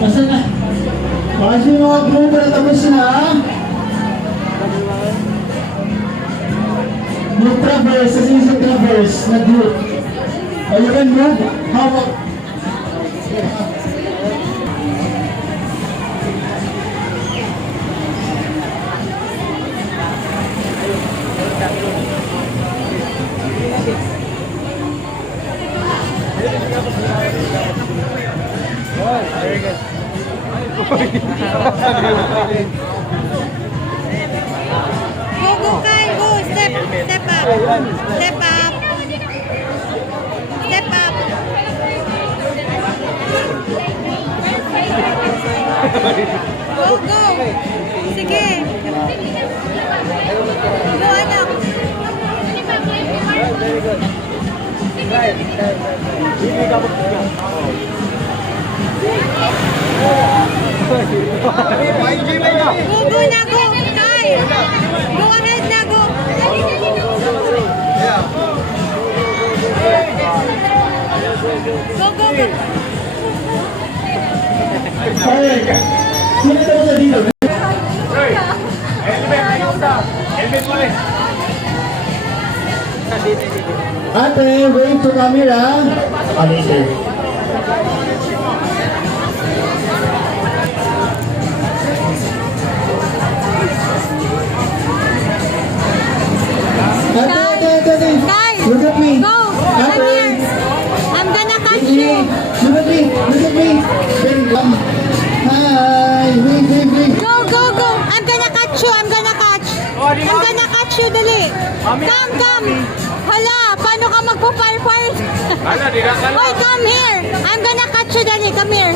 Masa na? Makasih mga group na tapos na. Yung traverse, kasi yung sa traverse na group. O you can move, hawak. Very good. Go, Kyle, go. Step up. Step up. Step up. Go. Sige. Go, anak. Very good. Right. Hindi ka magpuga. Go na, go. Kyle. Go ahead na, go. Go. Okay. Sino tayo sa dito? Helmet mo eh. Ate, wave to camera. Later. Ate. Kyle. Look at me. Go. Come Ate. here. I'm gonna catch Look you. at me. Then come. Hi. Wait. Go. I'm gonna catch you. I'm gonna catch you, dali. Come. Hala, paano ka magpo-fire? Hala, di na kala. Wait, come here. I'm gonna catch you, dali. Come here.